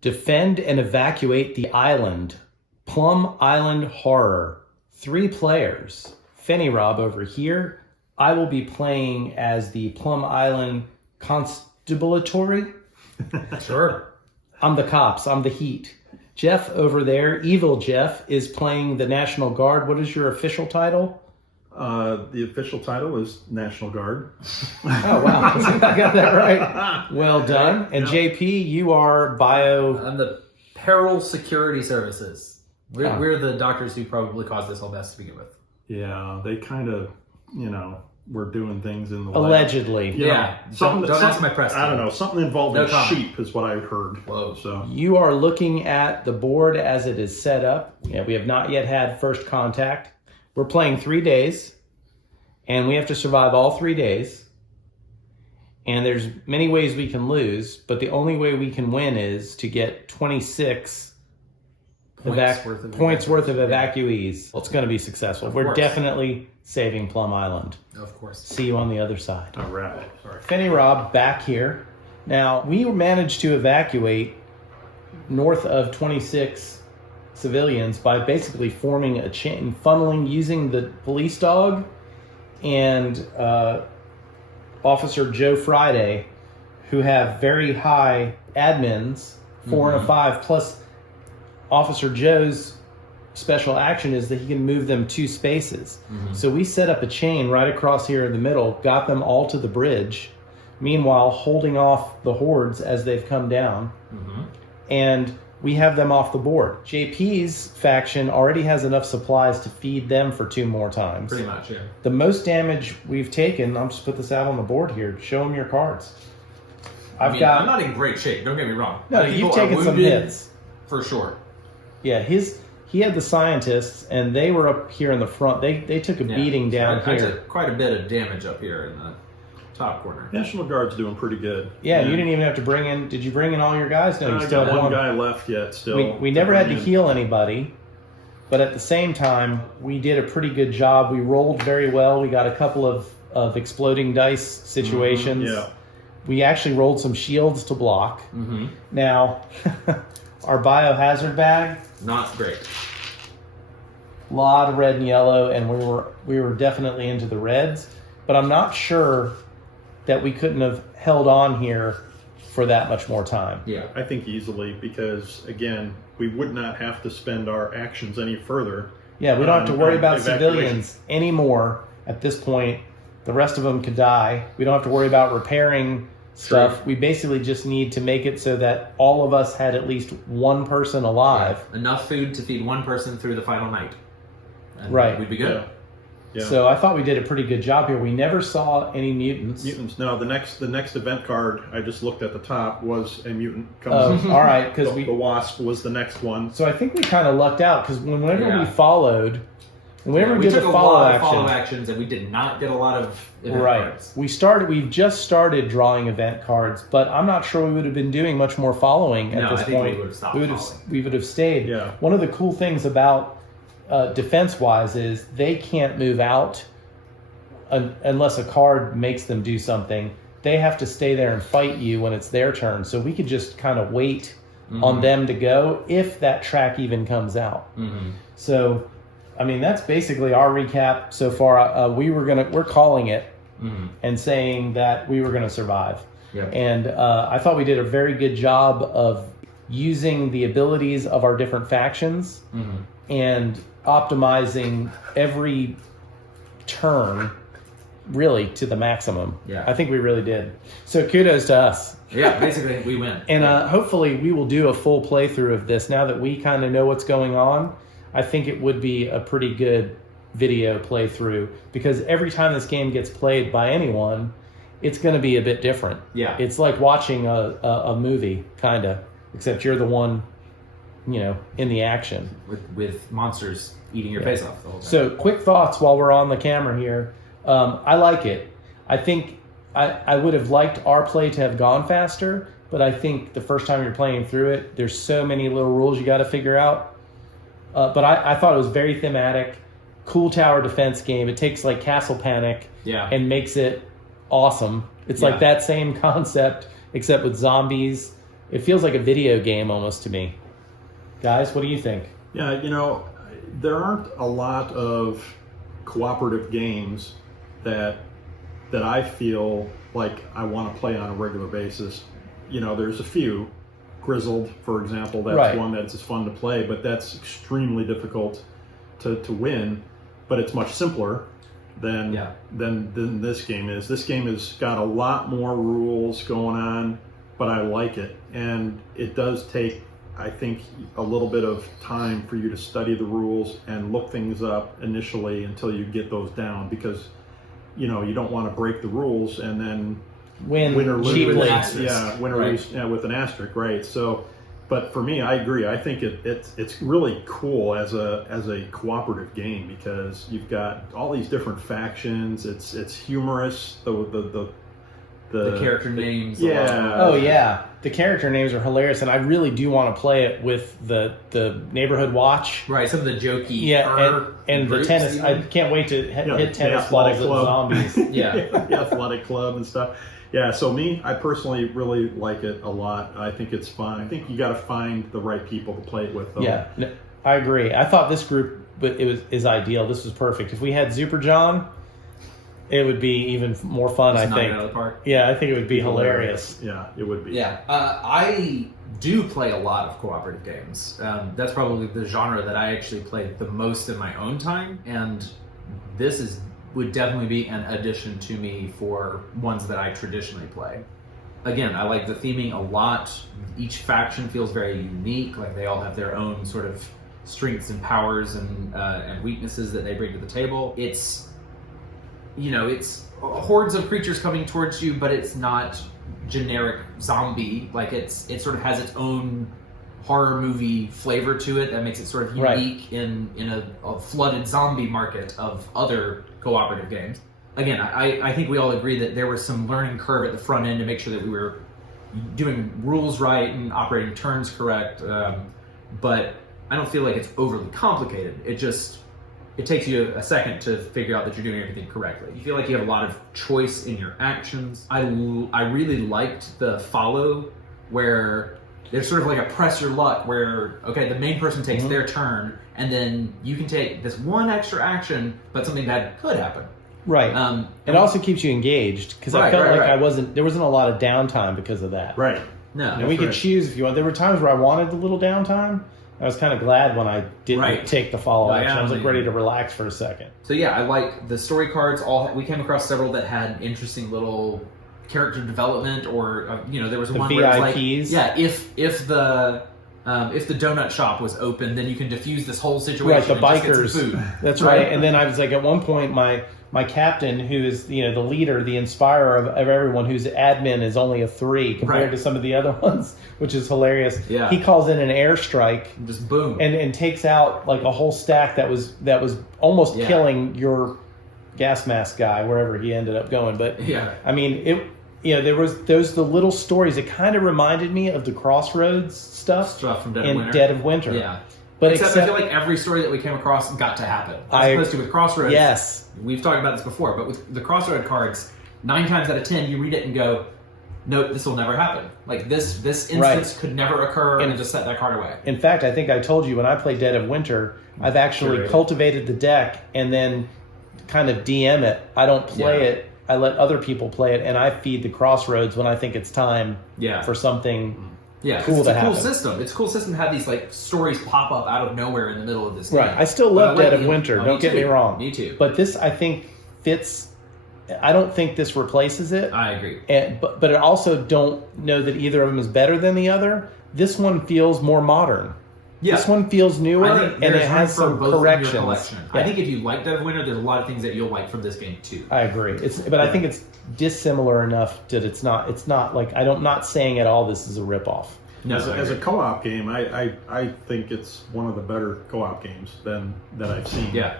Defend and evacuate the island. Plum Island Horror. 3 players. Fenny Rob over here. I will be playing as the Plum Island Constabulatory. Sure. I'm the cops. I'm the heat. Jeff over there, Evil Jeff, is playing the National Guard. What is your official title? The official title is National Guard. Oh, wow. I got that right. Well done. And JP, you are bio... I'm the Peril Security Services. We're the doctors who probably caused this whole mess to begin with. Yeah, they kind of, were doing things in the Allegedly. lab. Yeah. Don't ask my press. I don't know. Something involving No sheep is what I've heard. Whoa. So You are looking at the board as it is set up. Yeah, we have not yet had first contact. We're playing 3 days, and we have to survive all 3 days. And there's many ways we can lose, but the only way we can win is to get 26 points worth of evacuees. Well, it's going to be successful. We're definitely saving Plum Island. Of course. See you on the other side. all right. Sorry. Fenny Rob back here. Now, we managed to evacuate north of 26 civilians by basically forming a chain, funneling, using the police dog and Officer Joe Friday, who have very high admins, 4 and a 5, plus Officer Joe's special action is that he can move them 2 spaces. So we set up a chain right across here in the middle, got them all to the bridge, meanwhile holding off the hordes as they've come down, and we have them off the board. JP's faction already has enough supplies to feed them for 2 more times. Pretty much, yeah. The most damage we've taken, I'll just put this out on the board here, show them your cards. I'm not in great shape, don't get me wrong. No, People you've are taken some wounded, hits. For sure. Yeah, he had the scientists, and they were up here in the front. They took a beating down I here. took quite a bit of damage up here in the top corner. National Guard's doing pretty good. Yeah, you didn't even have to bring in... Did you bring in all your guys? No, you I still got have one guy left yet still. We never had to bring in. heal anybody, but at the same time, we did a pretty good job. We rolled very well. We got a couple of exploding dice situations. Yeah. We actually rolled some shields to block. Now, our biohazard bag... Not great. A lot of red and yellow, and we were definitely into the reds, but I'm not sure that we couldn't have held on here for that much more time. Yeah. I think easily, because again, we would not have to spend our actions any further. Yeah, we don't have to worry about evacuation. civilians anymore at this point. The rest of them could die. We don't have to worry about repairing stuff. True. We basically just need to make it so that all of us had at least one person alive. Enough food to feed one person through the final night. And Right. we'd be good. Yeah. So I thought we did a pretty good job here. We never saw any mutants. Mutants. No, the next event card I just looked at the top was a mutant. All right, because the wasp was the next one. So I think we kind of lucked out because whenever Yeah. we followed, whenever we did took the a follow lot action, of follow actions, and we did not get a lot of event cards. we've just started drawing event cards, but I'm not sure we would have been doing much more following at No, this I think point. we would have stopped We would have stayed. Yeah. One of the cool things about defense-wise is they can't move out unless a card makes them do something. They have to stay there and fight you when it's their turn. So we could just kind of wait on them to go if that track even comes out. So, I mean, that's basically our recap so far. We're calling it and saying that we were gonna survive. Yep. And I thought we did a very good job of using the abilities of our different factions and optimizing every turn really to the maximum. Yeah. I think we really did. So kudos to us. Yeah, basically we win. And hopefully we will do a full playthrough of this now that we kind of know what's going on. I think it would be a pretty good video playthrough because every time this game gets played by anyone, it's going to be a bit different. Yeah. It's like watching a movie, kind of, except you're the one, in the action. with monsters eating your face off the whole time. So quick thoughts while we're on the camera here. I like it. I think I would have liked our play to have gone faster, but I think the first time you're playing through it, there's so many little rules you got to figure out. But I thought it was very thematic, cool tower defense game. It takes like Castle Panic and makes it awesome. It's like that same concept, except with zombies It feels like a video game almost to me. Guys, what do you think? Yeah, there aren't a lot of cooperative games that I feel like I want to play on a regular basis. There's a few. Grizzled, for example, that's Right. one that's fun to play, but that's extremely difficult to win. But it's much simpler than this game is. This game has got a lot more rules going on, but I like it. And it does take, I think, a little bit of time for you to study the rules and look things up initially until you get those down, because you don't want to break the rules and then Win or lose. cheaply. Win or lose with an asterisk, right? So, but for me, I agree. I think it's really cool as a cooperative game, because you've got all these different factions. It's humorous. The character names. Yeah. Oh yeah, the character names are hilarious, and I really do want to play it with the neighborhood watch. Right, some of the jokey. Yeah, and the tennis. Even. I can't wait to hit tennis the balls athletic at club. zombies. The athletic club and stuff. Yeah, so I personally really like it a lot. I think it's fun. I think you got to find the right people to play it with, though. Yeah, no, I agree. I thought this group, but is ideal. This was perfect. If we had Super John, it would be even more fun. Just I knock it think. out of the park. Yeah, I think it would be hilarious. Yeah, it would be. Yeah, I do play a lot of cooperative games. That's probably the genre that I actually play the most in my own time, and this would definitely be an addition to me for ones that I traditionally play. Again, I like the theming a lot. Each faction feels very unique. Like they all have their own sort of strengths and powers and weaknesses that they bring to the table. It's hordes of creatures coming towards you, but it's not generic zombie. Like it sort of has its own horror movie flavor to it that makes it sort of unique in a flooded zombie market of other cooperative games. Again, I think we all agree that there was some learning curve at the front end to make sure that we were doing rules right and operating turns correct, but I don't feel like it's overly complicated. It takes you a second to figure out that you're doing everything correctly. You feel like you have a lot of choice in your actions. I really liked the follow, where there's sort of like a press your luck, where, okay, the main person takes their turn, and then you can take this one extra action, but something bad could happen. Right. It also keeps you engaged, because I felt like there wasn't a lot of downtime because of that. Right. No. And we could choose if you want. There were times where I wanted a little downtime. I was kind of glad when I didn't take the follow action. I was like ready to relax for a second. So yeah, I like the story cards. We came across several that had interesting little character development, or there was one where it was VIPs. like, if the donut shop was open, then you can diffuse this whole situation. Right, the and just get bikers. some food. That's right. And then I was like, at one point, my captain, who is the leader, the inspirer of everyone, whose admin is only a 3 compared to some of the other ones, which is hilarious. Yeah. He calls in an airstrike, Just boom, and takes out like a whole stack that was almost killing your gas mask guy wherever he ended up going. But I mean, there was the little stories. It kind of reminded me of the Crossroads stuff from Dead of Winter. Yeah. But except I feel like every story that we came across got to happen. As opposed to with Crossroads. Yes. We've talked about this before, but with the Crossroad cards, 9 times out of 10, you read it and go, nope, this will never happen. Like this instance could never occur, and just set that card away. In fact, I think I told you when I play Dead of Winter, I've actually cultivated the deck and then kind of DM it. I don't play it. I let other people play it, and I feed the Crossroads when I think it's time for something cool to happen. It's a cool system to have these like stories pop up out of nowhere in the middle of this game. Right. I still love Dead of Winter. Don't get me wrong. Me too. But this, I think, fits. I don't think this replaces it. I agree. But I also don't know that either of them is better than the other. This one feels more modern. Yeah. This one feels newer, and it has some corrections. I think if you like Dead of Winter, there's a lot of things that you'll like from this game too. I agree. But I think it's dissimilar enough that it's not like I'm not saying at all this is a ripoff. No, as a co-op game, I think it's one of the better co-op games that I've seen. Yeah,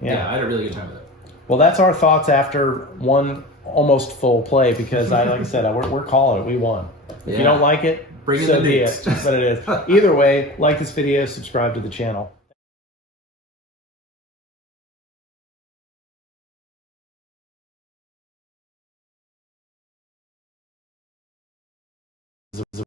I had a really good time with it. Well, that's our thoughts after one almost full play, because like I said, we're calling it. We won. If you don't like it, bring so in the be nukes. it. But it is. Either way, like this video, subscribe to the channel.